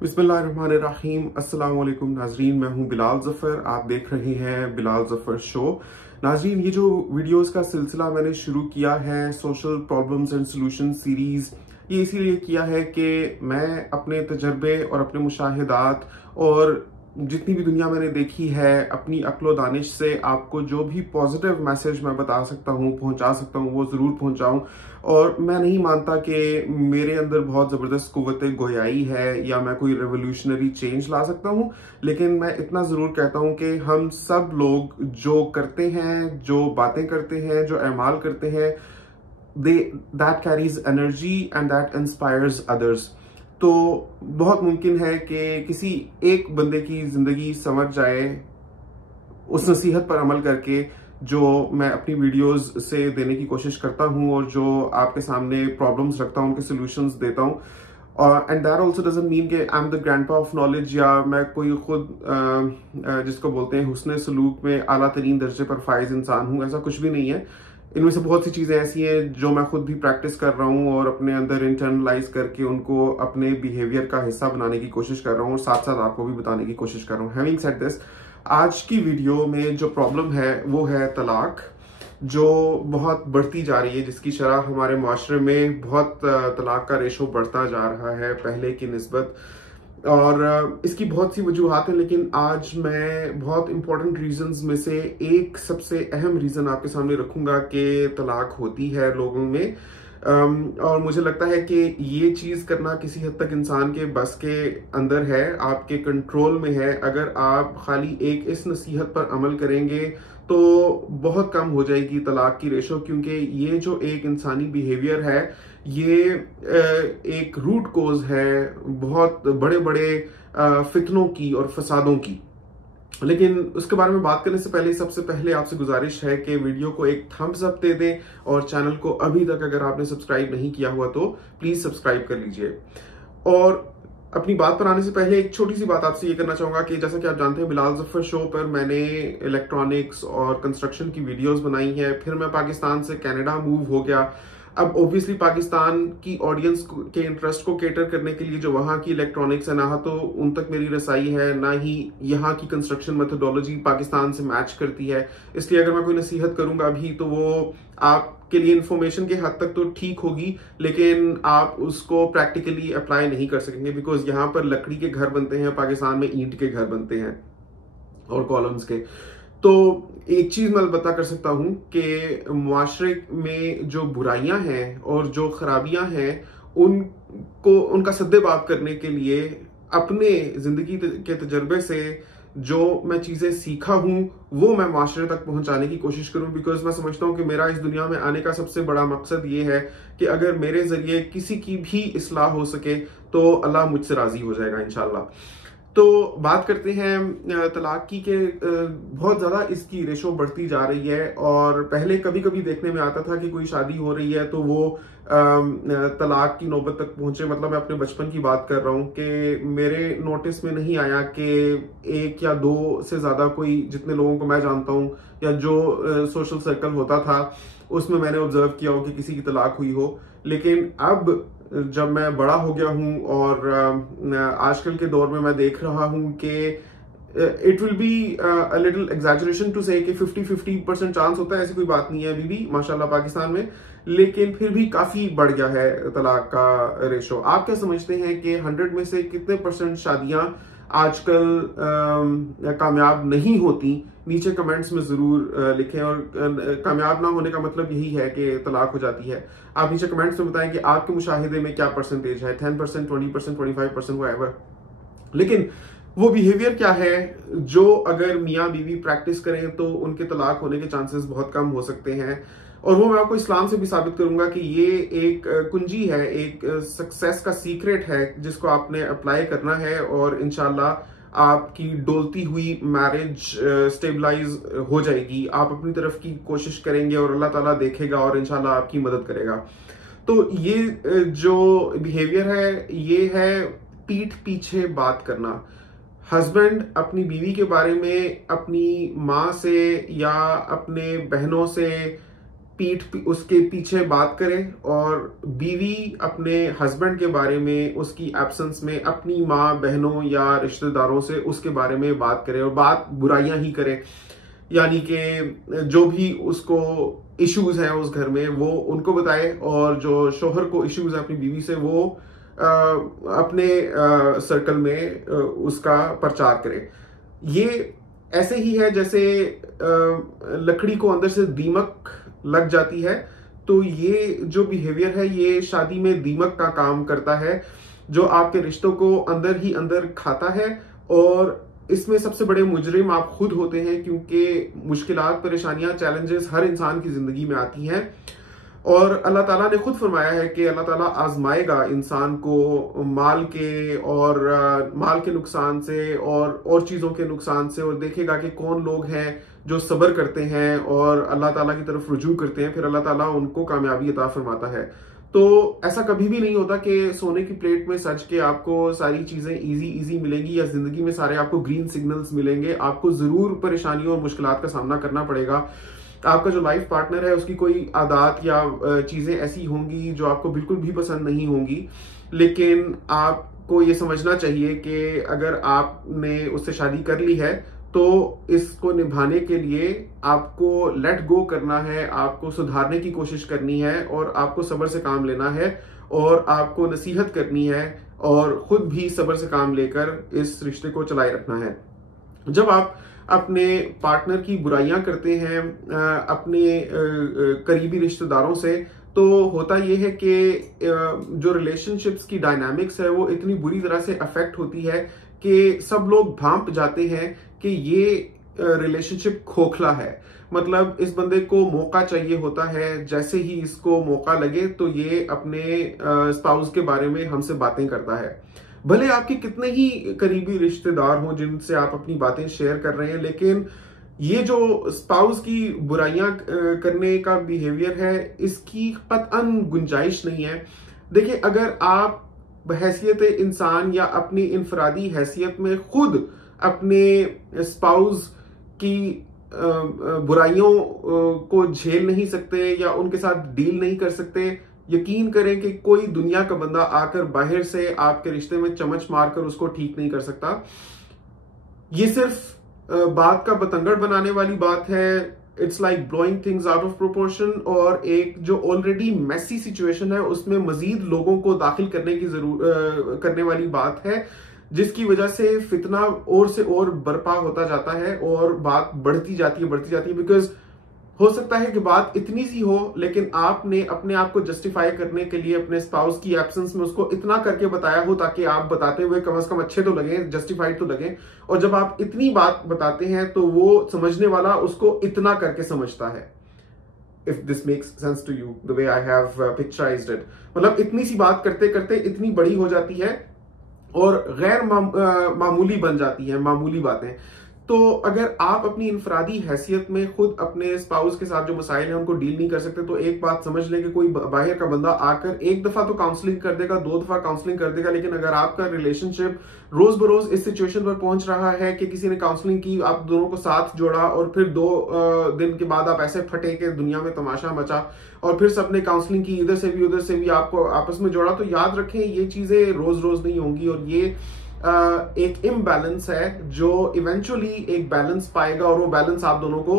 बिस्मिल्लाहिर्रहमानिर्रहीम। अस्सलाम वालेकुम नाजरीन, मैं हूं बिलाल ज़फ़र। आप देख रहे हैं बिलाल ज़फ़र शो। नाजरीन, ये जो वीडियोस का सिलसिला मैंने शुरू किया है, social problems and solution series, ये इसीलिए किया है कि मैं अपने तजर्बे और अपने मुशाहिदात और जितनी भी दुनिया मैंने देखी है, अपनी अक्ल दानिश से आपको जो भी पॉजिटिव मैसेज मैं बता सकता हूँ, पहुँचा सकता हूँ, वो ज़रूर पहुँचाऊँ। और मैं नहीं मानता कि मेरे अंदर बहुत ज़बरदस्त कुव्वत गोयाई है या मैं कोई रेवोल्यूशनरी चेंज ला सकता हूँ, लेकिन मैं इतना ज़रूर कहता हूँ कि हम सब लोग जो करते हैं, जो बातें करते हैं, जो अमाल करते हैं, that carries energy and that inspires others. तो बहुत मुमकिन है कि किसी एक बंदे की ज़िंदगी संवर जाए उस नसीहत पर अमल करके जो मैं अपनी वीडियोस से देने की कोशिश करता हूं और जो आपके सामने प्रॉब्लम्स रखता हूं, उनके सॉल्यूशंस देता हूं। And that also doesn't mean कि I am the grandpa of knowledge या मैं कोई खुद जिसको बोलते हैं हुस्न सलूक में आला तरीन दर्जे पर फाइज इंसान हूं। ऐसा कुछ भी नहीं है। इनमें से बहुत सी चीज़ें ऐसी हैं जो मैं खुद भी प्रैक्टिस कर रहा हूँ और अपने अंदर इंटरनलाइज करके उनको अपने बिहेवियर का हिस्सा बनाने की कोशिश कर रहा हूँ और साथ साथ आपको भी बताने की कोशिश कर रहा हूँ। हैविंग सेड दिस, आज की वीडियो में जो प्रॉब्लम है वो है तलाक, जो बहुत बढ़ती जा रही है, जिसकी शरह हमारे माशरे में बहुत तलाक का रेशो बढ़ता जा रहा है पहले की निस्बत। और इसकी बहुत सी वजूहात हैं, लेकिन आज मैं बहुत इंपॉर्टेंट रीजंस में से एक सबसे अहम रीजन आपके सामने रखूंगा कि तलाक होती है लोगों में। और मुझे लगता है कि ये चीज़ करना किसी हद तक इंसान के बस के अंदर है, आपके कंट्रोल में है। अगर आप खाली एक इस नसीहत पर अमल करेंगे तो बहुत कम हो जाएगी तलाक की रेशो, क्योंकि ये जो एक इंसानी बिहेवियर है, ये एक रूट कोज है बहुत बड़े बड़े फितनों की और फसादों की। लेकिन उसके बारे में बात करने से पहले सबसे पहले आपसे गुजारिश है कि वीडियो को एक थम्स अप दे दें और चैनल को अभी तक अगर आपने सब्सक्राइब नहीं किया हुआ तो प्लीज सब्सक्राइब कर लीजिए। और अपनी बात पर आने से पहले एक छोटी सी बात आपसे ये करना चाहूंगा कि जैसा कि आप जानते हैं, बिलाल ज़फ़र शो पर मैंने इलेक्ट्रॉनिक्स और कंस्ट्रक्शन की वीडियोस बनाई हैं। फिर मैं पाकिस्तान से कनाडा मूव हो गया। अब ऑब्वियसली पाकिस्तान की ऑडियंस के इंटरेस्ट को केटर करने के लिए जो वहाँ की इलेक्ट्रॉनिक्स है, ना तो उन तक मेरी रसाई है, ना ही यहाँ की कंस्ट्रक्शन मेथोडोलॉजी पाकिस्तान से मैच करती है। इसलिए अगर मैं कोई नसीहत करूंगा अभी तो वो आपके लिए इंफॉर्मेशन के हद तक तो ठीक होगी, लेकिन आप उसको प्रैक्टिकली अप्लाई नहीं कर सकेंगे, बिकॉज यहाँ पर लकड़ी के घर बनते हैं, पाकिस्तान में ईंट के घर बनते हैं और कॉलम्स के। तो एक चीज मैं बता कर सकता हूं कि मुआशरे में जो बुराइयां हैं और जो खराबियां हैं, उनको उनका सद्देबाब करने के लिए अपने जिंदगी के तजर्बे से जो मैं चीजें सीखा हूं वो मैं माशरे तक पहुंचाने की कोशिश करूं। बिकॉज मैं समझता हूं कि मेरा इस दुनिया में आने का सबसे बड़ा मकसद ये है कि अगर मेरे जरिए किसी की भी इस्लाह हो सके तो अल्लाह मुझसे राजी हो जाएगा इंशाल्लाह। तो बात करते हैं तलाक की कि बहुत ज़्यादा इसकी रेशो बढ़ती जा रही है। और पहले कभी कभी देखने में आता था कि कोई शादी हो रही है तो वो तलाक की नौबत तक पहुंचे। मतलब मैं अपने बचपन की बात कर रहा हूँ कि मेरे नोटिस में नहीं आया कि एक या दो से ज़्यादा कोई, जितने लोगों को मैं जानता हूँ या जो सोशल सर्कल होता था उसमें मैंने ऑब्जर्व किया हो कि किसी की तलाक हुई हो। लेकिन अब जब मैं बड़ा हो गया हूं और आजकल के दौर में मैं देख रहा हूं कि it will be a little exaggeration to say कि 50-50% चांस होता है, ऐसी कोई बात नहीं है अभी भी माशाल्लाह पाकिस्तान में, लेकिन फिर भी काफी बढ़ गया है तलाक का रेशो। आप क्या समझते हैं कि 100 में से कितने % शादियां आजकल कामयाब नहीं होती? नीचे कमेंट्स में जरूर लिखें। और कामयाब ना होने का मतलब यही है कि तलाक हो जाती है। आप नीचे कमेंट्स में बताएं कि आपके मुशाहिदे में क्या परसेंटेज है, 10%, 20%, 25%, व्हाटएवर। लेकिन वो बिहेवियर क्या है जो अगर मियाँ बीवी प्रैक्टिस करें तो उनके तलाक होने के चांसेस बहुत कम हो सकते हैं। और वो मैं आपको इस्लाम से भी साबित करूंगा कि ये एक कुंजी है, एक सक्सेस का सीक्रेट है जिसको आपने अप्लाई करना है और इंशाल्लाह आपकी डोलती हुई मैरिज स्टेबलाइज हो जाएगी। आप अपनी तरफ की कोशिश करेंगे और अल्लाह ताला देखेगा और इंशाल्लाह आपकी मदद करेगा। तो ये जो बिहेवियर है ये है पीठ पीछे बात करना। हस्बैंड अपनी बीवी के बारे में अपनी माँ से या अपने बहनों से उसके पीछे बात करे, और बीवी अपने हस्बैंड के बारे में उसकी एब्सेंस में अपनी माँ बहनों या रिश्तेदारों से उसके बारे में बात करे, और बात बुराइयां ही करे, यानी कि जो भी उसको इश्यूज हैं उस घर में वो उनको बताए, और जो शोहर को इश्यूज है अपनी बीवी से वो अपने सर्कल में उसका प्रचार करे। ये ऐसे ही है जैसे लकड़ी को अंदर से दीमक लग जाती है, तो ये जो बिहेवियर है ये शादी में दीमक का काम करता है, जो आपके रिश्तों को अंदर ही अंदर खाता है, और इसमें सबसे बड़े मुजरिम आप खुद होते हैं, क्योंकि मुश्किलात, परेशानियां, चैलेंजेस हर इंसान की जिंदगी में आती हैं, और अल्लाह ताला ने खुद फरमाया है कि अल्लाह ताला आजमाएगा इंसान को माल के नुकसान से और चीजों के नुकसान से, और देखेगा कि कौन लोग हैं जो सब्र करते हैं और अल्लाह ताला की तरफ रुजू करते हैं, फिर अल्लाह ताला उनको कामयाबी अता फरमाता है। तो ऐसा कभी भी नहीं होता कि सोने की प्लेट में सज के आपको सारी चीजें इजी मिलेंगी, या जिंदगी में सारे आपको ग्रीन सिग्नल्स मिलेंगे। आपको जरूर परेशानियों और मुश्किलात का सामना करना पड़ेगा। आपका जो लाइफ पार्टनर है उसकी कोई आदत या चीजें ऐसी होंगी जो आपको बिल्कुल भी पसंद नहीं होंगी, लेकिन आपको ये समझना चाहिए कि अगर आपने उससे शादी कर ली है तो इसको निभाने के लिए आपको लेट गो करना है, आपको सुधारने की कोशिश करनी है, और आपको सब्र से काम लेना है, और आपको नसीहत करनी है, और खुद भी सब्र से काम लेकर इस रिश्ते को चलाए रखना है। जब आप अपने पार्टनर की बुराइयां करते हैं अपने करीबी रिश्तेदारों से, तो होता यह है कि जो रिलेशनशिप्स की डायनामिक्स है वो इतनी बुरी तरह से अफेक्ट होती है कि सब लोग भांप जाते हैं कि ये रिलेशनशिप खोखला है। मतलब इस बंदे को मौका चाहिए होता है, जैसे ही इसको मौका लगे तो ये अपने स्पाउस के बारे में हमसे बातें करता है। भले आपके कितने ही करीबी रिश्तेदार हों जिनसे आप अपनी बातें शेयर कर रहे हैं, लेकिन ये जो स्पाउस की बुराइयां करने का बिहेवियर है इसकी कतअन गुंजाइश नहीं है। देखिए, अगर आप बहैसियत इंसान या अपनी इनफरादी हैसियत में खुद अपने स्पाउस की बुराइयों को झेल नहीं सकते या उनके साथ डील नहीं कर सकते, यकीन करें कि कोई दुनिया का बंदा आकर बाहर से आपके रिश्ते में चमच मारकर उसको ठीक नहीं कर सकता। ये सिर्फ बात का बतंगड़ बनाने वाली बात है। It's like blowing things out of proportion, और एक जो ऑलरेडी मैसी सिचुएशन है उसमें मजीद लोगों को दाखिल करने वाली बात है, जिसकी वजह से फितना और से और बर्पा होता जाता है और बात बढ़ती जाती है। बिकॉज हो सकता है कि बात इतनी सी हो, लेकिन आपने अपने आप को जस्टिफाई करने के लिए अपने स्पाउस की एब्सेंस में उसको इतना करके बताया हो ताकि आप बताते हुए कम से कम अच्छे तो लगे, जस्टिफाइड तो लगे। और जब आप इतनी बात बताते हैं तो वो समझने वाला उसको इतना करके समझता है। If this makes sense to you the way I have picturised it, मतलब इतनी सी बात करते करते इतनी बड़ी हो जाती है और गैर मामूली बन जाती है, मामूली बातें। तो अगर आप अपनी इनफरादी हैसियत में खुद अपने स्पाउस के साथ जो मसाइल हैं उनको डील नहीं कर सकते, तो एक बात समझ लें कि कोई बाहर का बंदा आकर एक दफा तो काउंसलिंग कर देगा, 2 दफा काउंसलिंग कर देगा, लेकिन अगर आपका रिलेशनशिप रोज बरोज इस सिचुएशन पर पहुंच रहा है कि किसी ने काउंसलिंग की, आप दोनों को साथ जोड़ा और फिर 2 दिन के बाद आप ऐसे फटे कि दुनिया में तमाशा मचा, और फिर सबने काउंसलिंग की, इधर से भी उधर से भी आपको आपस में जोड़ा, तो याद रखें ये चीजें रोज रोज नहीं होंगी, और ये एक इम्बैलेंस है जो इवेंचुअली एक बैलेंस पाएगा, और वो बैलेंस आप दोनों को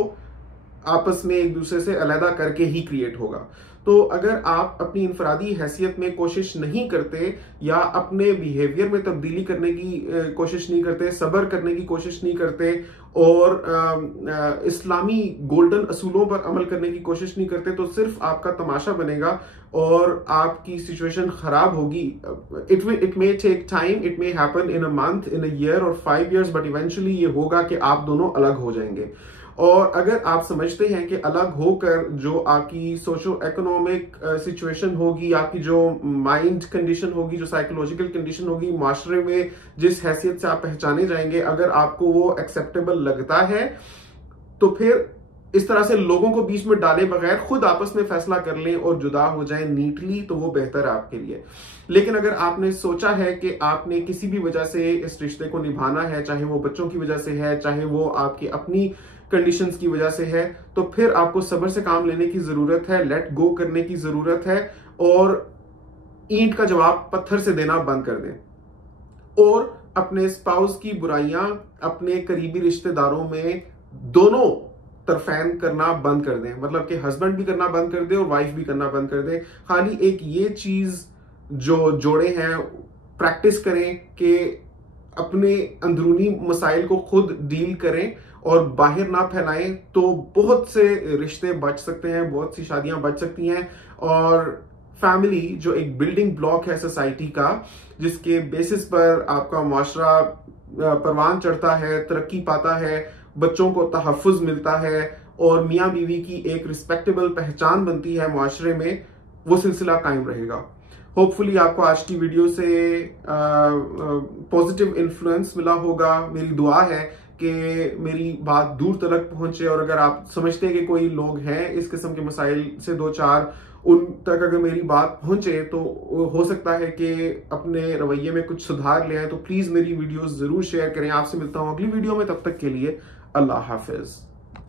आपस में एक दूसरे से अलग करके ही क्रिएट होगा। तो अगर आप अपनी इनफरादी हैसियत में कोशिश नहीं करते या अपने बिहेवियर में तब्दीली करने की कोशिश नहीं करते, सब्र करने की कोशिश नहीं करते, और इस्लामी गोल्डन असूलों पर अमल करने की कोशिश नहीं करते, तो सिर्फ आपका तमाशा बनेगा और आपकी सिचुएशन खराब होगी। It may take time, it may happen in a month, in a year और 5 years, बट इवेंचुअली ये होगा कि आप दोनों अलग हो जाएंगे। और अगर आप समझते हैं कि अलग होकर जो आपकी सोशो इकोनॉमिक सिचुएशन होगी, आपकी जो माइंड कंडीशन होगी, जो साइकोलॉजिकल कंडीशन होगी, माशरे में जिस हैसियत से आप पहचाने जाएंगे, अगर आपको वो एक्सेप्टेबल लगता है, तो फिर इस तरह से लोगों को बीच में डाले बगैर खुद आपस में फैसला कर लें और जुदा हो जाएं नीटली, तो वो बेहतर है आपके लिए। लेकिन अगर आपने सोचा है कि आपने किसी भी वजह से इस रिश्ते को निभाना है, चाहे वो बच्चों की वजह से है, चाहे वो आपकी अपनी कंडीशंस की वजह से है, तो फिर आपको सब्र से काम लेने की जरूरत है, लेट गो करने की जरूरत है और ईंट का जवाब पत्थर से देना बंद कर दें। और अपने स्पाउस की बुराइयां अपने करीबी रिश्तेदारों में दोनों तरफैन करना बंद कर दें, मतलब कि हस्बैंड भी करना बंद कर दे और वाइफ भी करना बंद कर दे। खाली एक ये चीज जो जोड़े हैं प्रैक्टिस करें कि अपने अंदरूनी मसाइल को खुद डील करें और बाहर ना फैलाएं, तो बहुत से रिश्ते बच सकते हैं, बहुत सी शादियां बच सकती हैं। और फैमिली जो एक बिल्डिंग ब्लॉक है सोसाइटी का, जिसके बेसिस पर आपका मुआशरा परवान चढ़ता है, तरक्की पाता है, बच्चों को तहफ़्फ़ुज़ मिलता है और मियाँ बीवी की एक रिस्पेक्टेबल पहचान बनती है मुआशरे में, वो सिलसिला कायम रहेगा। होपफुली आपको आज की वीडियो से पॉजिटिव इन्फ्लुएंस मिला होगा। मेरी दुआ है कि मेरी बात दूर तक पहुंचे और अगर आप समझते हैं कि कोई लोग हैं इस किस्म के मसाइल से दो चार, उन तक अगर मेरी बात पहुंचे तो हो सकता है कि अपने रवैये में कुछ सुधार ले आए। तो प्लीज मेरी वीडियोस जरूर शेयर करें। आपसे मिलता हूं अगली वीडियो में, तब तक के लिए अल्लाह हाफिज।